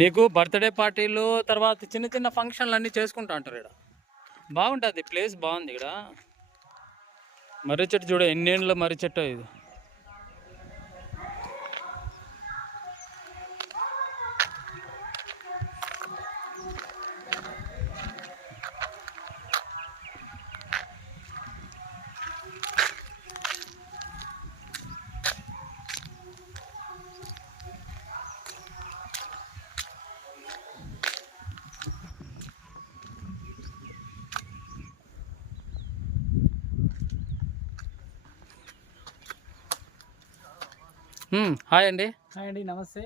నీకు బర్త్డే పార్టీలు తర్వాత చిన్న చిన్న ఫంక్షన్లు అన్నీ చేసుకుంటా అంటారు ఇక్కడ బాగుంటుంది ప్లేస్ బాగుంది ఇక్కడ మర్రి చెట్టు చూడ ఎన్నేళ్ళ మర్రి చెట్టు ఇది. హాయ్ అండి. హాయ్ అండి నమస్తే.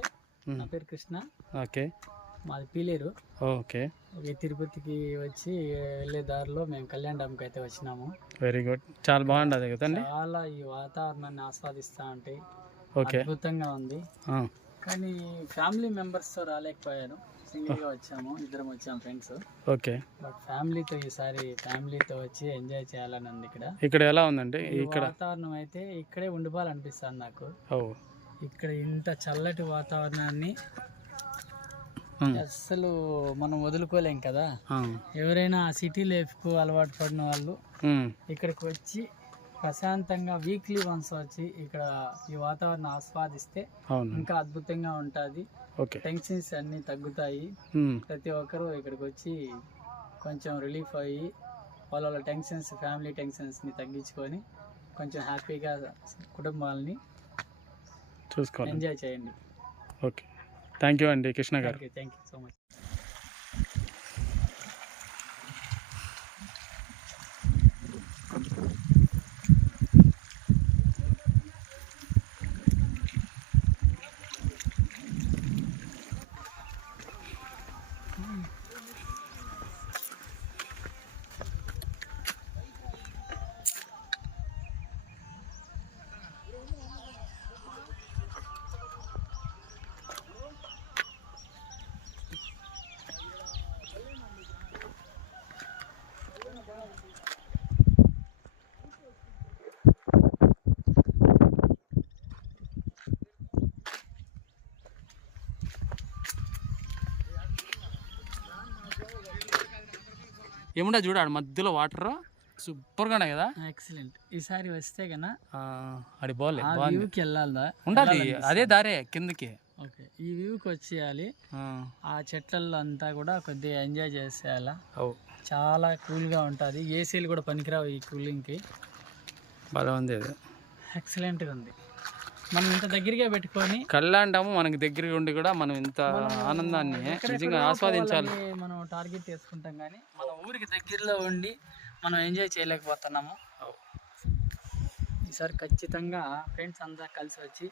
నా పేరు కృష్ణ. ఓకే. మాది పీలేరు. ఓకే. తిరుపతికి వచ్చి వెళ్ళే దారిలో మేము కళ్యాణ డామ్కి అయితే వచ్చినాము. Very good. చాలా బాగుంటుంది కదండి చాలా ఈ వాతావరణాన్ని ఆస్వాదిస్తా ఉంటే ఓకే. అద్భుతంగా ఉంది. కానీ ఫ్యామిలీ మెంబర్స్తో రాలేకపోయాను. సింగిల్గా వచ్చాము ఇద్దరం వచ్చాము ఫ్రెండ్స్. ఓకే. బట్ ఫ్యామిలీతో ఈసారి ఫ్యామిలీతో వచ్చి ఎంజాయ్ చేయాలని ఉంది ఇక్కడ. ఇక్కడ ఎలా ఉందండి? ఇక్కడ వాతావరణం అయితే ఇక్కడే ఉండిపోవాలనిపిస్తుంది నాకు. ఇక్కడ ఇంత చల్లటి వాతావరణాన్ని హ్మ్, అస్సలు మనం వదులుకోలేం కదా. ఎవరైనా సిటీ లైఫ్కు అలవాటు పడిన వాళ్ళు ఇక్కడికి వచ్చి ప్రశాంతంగా వీక్లీ వన్స్ వచ్చి ఇక్కడ ఈ వాతావరణం ఆస్వాదిస్తే ఇంకా అద్భుతంగా ఉంటుంది. టెన్షన్స్ అన్నీ తగ్గుతాయి. ప్రతి ఒక్కరూ ఇక్కడికి వచ్చి కొంచెం రిలీఫ్ అయ్యి వాళ్ళ వాళ్ళ టెన్షన్స్ ఫ్యామిలీ టెన్షన్స్ని తగ్గించుకొని కొంచెం హ్యాపీగా కుటుంబాలని చూసుకోవాలి. ఎంజాయ్ చేయండి. ఓకే. థ్యాంక్ యూ అండి కృష్ణ గారు. Thank you thank you so much ఏముండా చూడాడు మధ్యలో వాటర్ సూపర్గా ఉన్నాయి కదా? ఎక్సలెంట్. ఈసారి వస్తే బాగుంది. వ్యూకి వెళ్ళాలా ఉండాలి అదే దారే కిందకి. ఓకే ఈ వ్యూకి వచ్చేయాలి. ఆ, చెట్లల్లో అంతా కూడా కొద్దిగా ఎంజాయ్ చేసేయాలా? చాలా కూల్గా ఉంటుంది. ఏసీలు కూడా పనికిరావు ఈ కూలింగ్కి బాగా ఉంది అది. ఎక్సలెంట్గా ఉంది. మనం ఇంత దగ్గరగా పెట్టుకొని కళ్ళంటాము మనకి దగ్గరగా ఉండి కూడా మనం ఇంత ఆనందాన్ని నిజంగా ఆస్వాదించాలి. మనం టార్గెట్ చేసుకుంటాం కానీ మన ఊరికి దగ్గరలో ఉండి మనం ఎంజాయ్ చేయలేకపోతున్నాము. ఈసారి ఖచ్చితంగా ఫ్రెండ్స్ అంతా కలిసి వచ్చి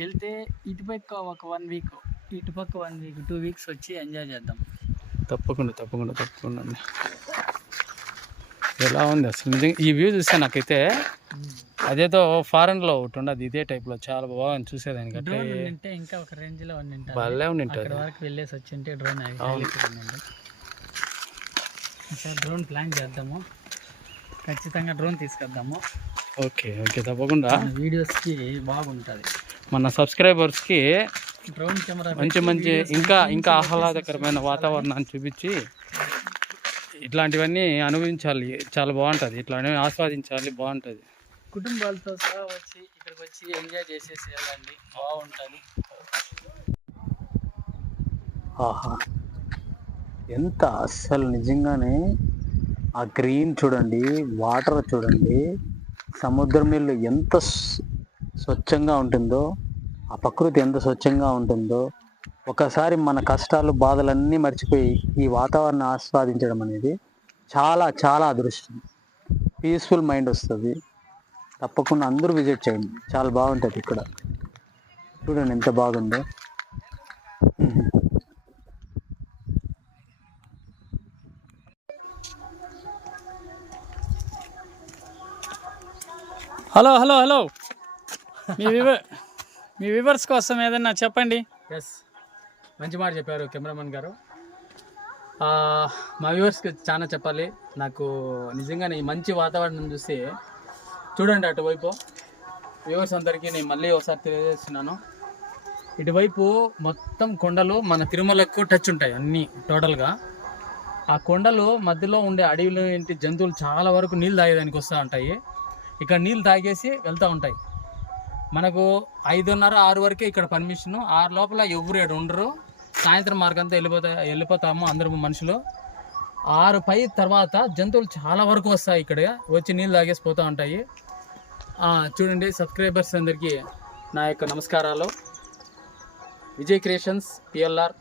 వెళ్తే ఇటుపక్క ఒక వన్ వీక్ ఇటుపక్క వన్ వీక్ టూ వీక్స్ వచ్చి ఎంజాయ్ చేద్దాం. తప్పకుండా తప్పకుండా తప్పకుండా. ఎలా ఉంది అసలు? నిజంగా ఈ వ్యూ చూస్తే నాకైతే అదేదో ఫారెన్లో ఒకటి ఉండదు ఇదే టైప్లో చాలా బాగుంది చూసేదానికంటే డ్రోన్ ఉంటే ఇంకా ఒక రేంజ్లో ఉండి ఉంటుంది. భలే ఉండి అక్కడ ఉంటుంది వరకు వెళ్ళేసి వచ్చింటే డ్రోన్ సార్ డ్రోన్ ప్లాన్ చేద్దాము. ఖచ్చితంగా డ్రోన్ తీసుకొద్దాము. ఓకే ఓకే తప్పకుండా. వీడియోస్కి బాగుంటుంది. మన సబ్స్క్రైబర్స్కి డ్రోన్ కెమెరా మంచి మంచి ఇంకా ఇంకా ఆహ్లాదకరమైన వాతావరణాన్ని చూపించి ఇట్లాంటివన్నీ అనుభవించాలి. చాలా బాగుంటుంది. ఇట్లాంటివి ఆస్వాదించాలి. బాగుంటుంది. కుటుంబాలతో సహా వచ్చి ఇక్కడికి వచ్చి ఎంజాయ్ చేసేసి వెళ్ళండి. బాగుంటుంది. ఆహా. ఎంత అస్సలు నిజంగానే ఆ గ్రీన్ చూడండి వాటర్ చూడండి సముద్రం నీళ్ళు ఎంత స్వ- స్వచ్ఛంగా ఉంటుందో ఆ ప్రకృతి ఎంత స్వచ్ఛంగా ఉంటుందో ఒకసారి మన కష్టాలు బాధలన్నీ మర్చిపోయి ఈ వాతావరణం ఆస్వాదించడం అనేది చాలా చాలా అదృష్టం. పీస్ఫుల్ మైండ్ వస్తుంది. తప్పకుండా అందరూ విజిట్ చేయండి. చాలా బాగుంటుంది ఇక్కడ. చూడండి ఎంత బాగుందో. Hello hello hello. మీ వివర్ మీ వివర్స్ కోసం ఏదన్నా చెప్పండి. ఎస్ మంచి మాట చెప్పారు కెమెరామెన్ గారు. ఆ, మా వ్యూవర్స్కి చాలా చెప్పాలి. నాకు నిజంగానే ఈ మంచి వాతావరణం చూసి చూడండి అటువైపు. వ్యూవర్స్ అందరికీ నేను మళ్ళీ ఒకసారి తెలియజేస్తున్నాను. ఇటువైపు మొత్తం కొండలు మన తిరుమలకు టచ్ ఉంటాయి అన్నీ టోటల్గా ఆ కొండలు మధ్యలో ఉండే అడవిలో ఏంటి జంతువులు చాలా వరకు నీళ్ళు తాగేదానికి వస్తూ ఉంటాయి. ఇక్కడ నీళ్ళు తాగేసి వెళ్తూ ఉంటాయి. మనకు ఐదున్నర ఆరు వరకే ఇక్కడ పర్మిషన్ ఆరు లోపల ఎవరు ఏడు ఉండరు. సాయంత్రం మార్గంతా వెళ్ళిపోతా వెళ్ళిపోతాము అందరు మనుషులు. ఆరు పై తర్వాత జంతువులు చాలా వరకు వస్తాయి ఇక్కడ. వచ్చి నీళ్ళు తాగేసి పోతూ ఉంటాయి. చూడండి సబ్స్క్రైబర్స్ అందరికీ నా యొక్క నమస్కారాలు. విజయ్ క్రియేషన్స్ పిఎల్ఆర్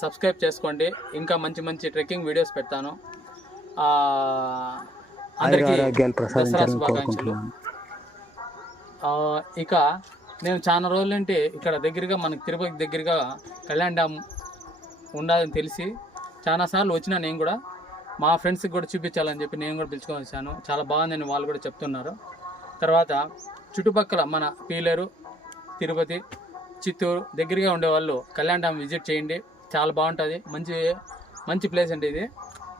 సబ్స్క్రైబ్ చేసుకోండి. ఇంకా మంచి మంచి ట్రెక్కింగ్ వీడియోస్ పెడతాను. అందరికీ దసరా శుభాకాంక్షలు. ఇక నేను చాలా రోజులంటే ఇక్కడ దగ్గరగా మనకి తిరుపతి దగ్గరగా కళ్యాణ్ డ్యామ్ ఉండాలని తెలిసి చాలాసార్లు వచ్చినా నేను కూడా మా ఫ్రెండ్స్కి కూడా చూపించాలని చెప్పి నేను కూడా పిలుచుకొని వచ్చాను. చాలా బాగుందని వాళ్ళు కూడా చెప్తున్నారు. తర్వాత చుట్టుపక్కల మన పీలేరు తిరుపతి చిత్తూరు దగ్గరగా ఉండేవాళ్ళు కళ్యాణ్ డ్యామ్ విజిట్ చేయండి. చాలా బాగుంటుంది. మంచి మంచి ప్లేస్ అండి ఇది.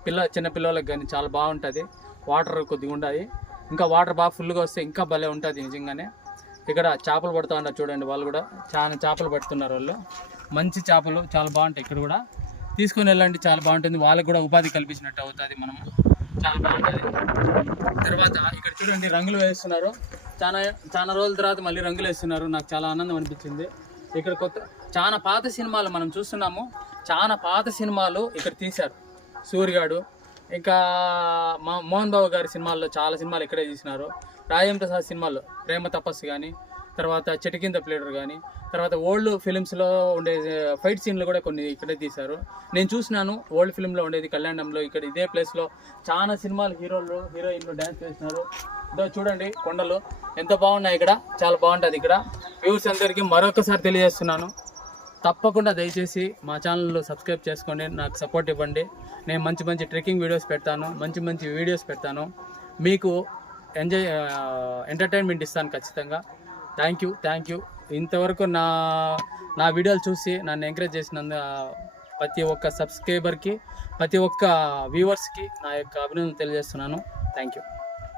పిల్ల చిన్నపిల్లలకు కానీ చాలా బాగుంటుంది. వాటర్ కొద్దిగా ఉంటుంది ఇంకా వాటర్ బాగా ఫుల్గా వస్తే ఇంకా భలే ఉంటుంది నిజంగానే. ఇక్కడ చేపలు పడుతూ ఉన్నారు చూడండి వాళ్ళు కూడా. చాలా చేపలు పడుతున్నారు వాళ్ళు. మంచి చేపలు చాలా బాగుంటాయి ఇక్కడ కూడా. తీసుకొని వెళ్ళండి చాలా బాగుంటుంది. వాళ్ళకి కూడా ఉపాధి కల్పించినట్టు అవుతుంది మనము. చాలా బాగుంటుంది తర్వాత ఇక్కడ చూడండి రంగులు వేస్తున్నారు. చాలా చాలా రోజుల తర్వాత మళ్ళీ రంగులు వేస్తున్నారు. నాకు చాలా ఆనందం అనిపించింది. ఇక్కడ కొత్త చాలా పాత సినిమాలు మనం చూస్తున్నాము. చాలా పాత సినిమాలు ఇక్కడ తీశారు. సూర్యగాడు ఇంకా మా మోహన్ బాబు గారి సినిమాల్లో చాలా సినిమాలు ఇక్కడే తీసినారు. రాజేంద్ర ప్రసాద్ సినిమాల్లో ప్రేమ తపస్సు కానీ తర్వాత చెటికింద ప్లేడర్ కానీ తర్వాత ఓల్డ్ ఫిలిమ్స్లో ఉండే ఫైట్ సీన్లు కూడా కొన్ని ఇక్కడే తీశారు. నేను చూసినాను ఓల్డ్ ఫిలింలో ఉండేది కళ్యాణంలో ఇక్కడ ఇదే ప్లేస్లో చాలా సినిమాలు హీరోలు హీరోయిన్లు డ్యాన్స్ చేసినారు ఇదో చూడండి కొండలు ఎంత బాగున్నాయి ఇక్కడ చాలా బాగుంటుంది ఇక్కడ. వ్యూస్ అందరికీ మరొకసారి తెలియజేస్తున్నాను. తప్పకుండా దయచేసి మా ఛానల్లో సబ్స్క్రైబ్ చేసుకోండి నాకు సపోర్ట్ ఇవ్వండి. నేను మంచి మంచి ట్రెక్కింగ్ వీడియోస్ పెడతాను మంచి మంచి వీడియోస్ పెడతాను. మీకు ఎంజాయ్ ఎంటర్టైన్మెంట్ ఇస్తాను ఖచ్చితంగా. Thank you thank you. ఇంతవరకు నా నా వీడియోలు చూసి నన్ను ఎంకరేజ్ చేసినందు ప్రతి ఒక్క సబ్స్క్రైబర్కి ప్రతి ఒక్క వ్యూవర్స్కి నా యొక్క అభినందన తెలియజేస్తున్నాను. Thank you.